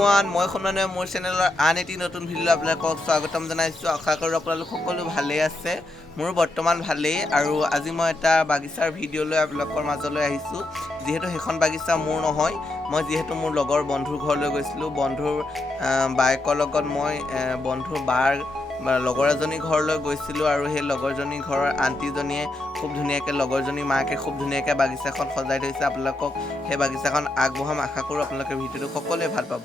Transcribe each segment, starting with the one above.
Everyone মই সন্মানে মোৰ চেনেলৰ আন এটি নতুন ভিডিঅ' আপোনালোকক স্বাগতম জনাইছোঁ। আশা কৰোঁ আপোনালোক সকলো ভালেই আছে। মোৰ বৰ্তমান ভালেই আৰু আজি মই এটা বাগিচাৰ ভিডিঅ' লৈ আপোনালোকৰ মাজলৈ আহিছোঁ। যিহেতু সেইখন বাগিচা মোৰ নহয়, মই যিহেতু মোৰ লগৰ বন্ধুৰ ঘৰলৈ গৈছিলোঁ। বন্ধুৰ বায়েকৰ লগত মই বন্ধুৰ বাৰ লগৰ এজনীৰ ঘৰলৈ গৈছিলোঁ আৰু সেই লগৰজনীৰ ঘৰৰ আণ্টিজনীয়ে খুব ধুনীয়াকৈ লগৰজনীৰ মাকে খুব ধুনীয়াকৈ বাগিচাখন সজাই থৈছে। আপোনালোকক সেই বাগিচাখন আগবঢ়াম, আশা কৰোঁ আপোনালোকে ভিডিঅ'টো সকলোৱে ভাল পাব।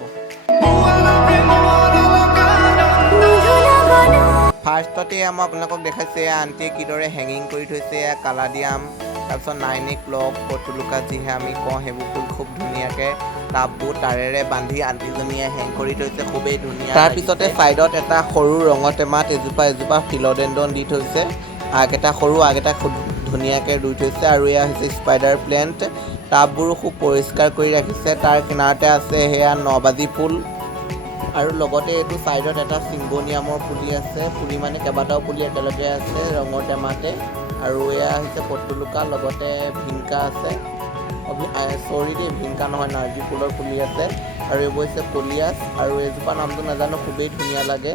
ফাৰ্ষ্টতে মই আপোনালোকক দেখাইছোঁ এয়া আণ্টিয়ে কিদৰে হেঙিং কৰি থৈছে। এয়া কালাডিয়াম, তাৰপিছত নাইনেক লক, পতুলুকা যিহে আমি কওঁ, সেইবোৰ ফুল খুব ধুনীয়াকৈ টাববোৰ তাৰেৰে বান্ধি আণ্টিজনীয়ে হেং কৰি থৈছে, খুবেই ধুনীয়া। তাৰপিছতে ছাইডত এটা সৰু ৰঙৰ টেমাত এজোপা ফিলডেণ্ডন দি থৈছে। আগেটা সৰু আগেটা খুব ধুনীয়াকৈ ৰুই থৈছে আৰু এয়া হৈছে স্পাইডাৰ প্লেণ্ট। টাববোৰো খুব পৰিষ্কাৰ কৰি ৰাখিছে। তাৰ কিনাৰতে আছে সেয়া নবাজি ফুল আৰু লগতে এইটো ছাইডত এটা চিংগনিয়ামৰ পুলি আছে। পুলি মানে কেইবাটাও পুলি একেলগে আছে ৰঙৰ টেমাতে। আৰু এয়া হৈছে পতুলুকা, লগতে ভিংকা আছে। চৰি দেই, ভিংকা নহয়, নাৰ্জী ফুলৰ পুলি আছে। আৰু এইবোৰ হৈছে কলিয়াছ আৰু এজোপা নামটো নাজানো, খুবেই ধুনীয়া লাগে।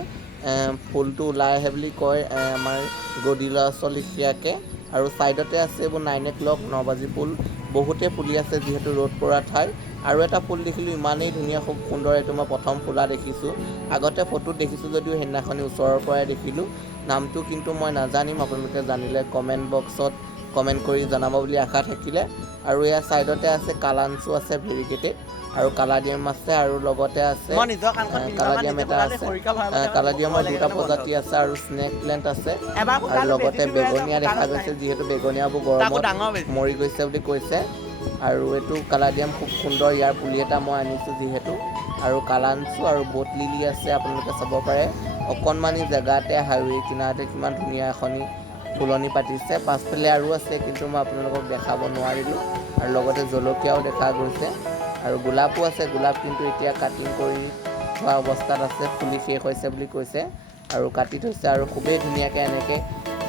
ফুলটো ওলাই আহে বুলি কয় আমাৰ গদিলছৰ লেখীয়াকৈ। আৰু ছাইডতে আছে এইবোৰ নাইনেক লক, নবাজি ফুল, বহুতে ফুলি আছে যিহেতু ৰ'দ পৰা ঠাই। আৰু এটা ফুল দেখিলোঁ ইমানেই ধুনীয়া, খুব সুন্দৰ। এইটো মই প্ৰথম ফুলা দেখিছোঁ। আগতে ফটোত দেখিছোঁ যদিও সেইদিনাখনি ওচৰৰ পৰাই দেখিলোঁ। নামটো কিন্তু মই নাজানিম, আপোনালোকে জানিলে কমেণ্ট বক্সত কমেণ্ট কৰি জনাব বুলি আশা থাকিলে। আৰু এয়া ছাইডতে আছে কালাঞ্চু আছে ভেৰিগেটেড, আৰু কালাডিয়াম আছে, আৰু লগতে আছে কালাডিয়াম এটা আছে। কালাডিয়ামৰ দুটা প্ৰজাতি আছে আৰু স্নেক প্লেণ্ট আছে। আৰু লগতে বেগনীয়া দেখা গৈছে, যিহেতু বেগনীয়াবোৰ গৰমত মৰি গৈছে বুলি কৈছে। আৰু এইটো কালাডিয়াম খুব সুন্দৰ, ইয়াৰ পুলি এটা মই আনিছোঁ যিহেতু। আৰু কালাঞ্চু আৰু বট লিলি আছে, আপোনালোকে চাব পাৰে। অকণমানি জেগাতে হাইৱে কিনাৰতে কিমান ধুনীয়া এখনি ফুলনি পাতিছে। পাছফালে আৰু আছে, কিন্তু মই আপোনালোকক দেখাব নোৱাৰিলোঁ। আৰু লগতে জলকীয়াও দেখা গৈছে আৰু গোলাপো আছে। গোলাপ কিন্তু এতিয়া কাটিং কৰি থোৱা অৱস্থাত আছে, ফুলি শেষ হৈছে বুলি কৈছে আৰু কাটি থৈছে আৰু খুবেই ধুনীয়াকৈ এনেকৈ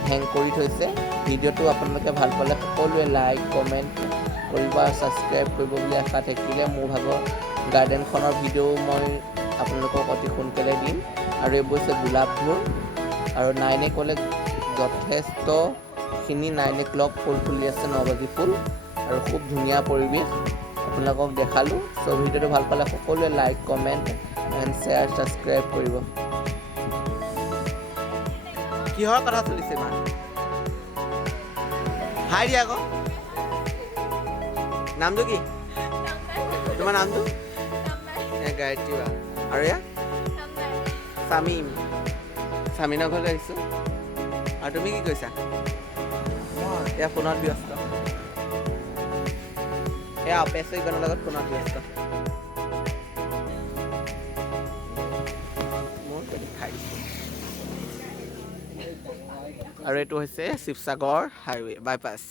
হেং কৰি থৈছে। ভিডিঅ'টো আপোনালোকে ভাল পালে সকলোৱে লাইক কমেণ্ট কৰিব আৰু ছাবস্ক্ৰাইব কৰিব বুলি আশা থাকিলে। মোৰ ভাগৰ গাৰ্ডেনখনৰ ভিডিঅ' মই আপোনালোকক অতি সোনকালে দিম। আৰু এইবোৰ হৈছে গোলাপবোৰ আৰু নাইনেকলে যথেষ্টখিনি নাইনেক লক ফুল ফুলি আছে, নবাজি ফুল, আৰু খুব ধুনীয়া পৰিৱেশ আপোনালোকক দেখালোঁ। চ' ভিডিঅ'টো ভাল পালে সকলোৱে like comment and share subscribe কৰিব। কিহৰ কথা চলিছে ইমান? হাই দিয়া আকৌ। নামটো কি তোমাৰ? নামটো গায়ত্ৰী বা। আৰু এয়া চামিম, চামিনৰ ঘৰলৈ আহিছোঁ। আৰু তুমি কি কৈছা? এয়া ফোনত ব্যস্ত। এয়া অপেশ্বৰীজনৰ লগত ফোনত ব্যস্ত। আৰু এইটো হৈছে শিৱসাগৰ হাইৱে বাইপাছ।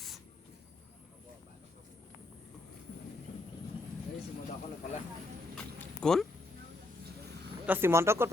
কোন? তই সীমন্তক ক'ত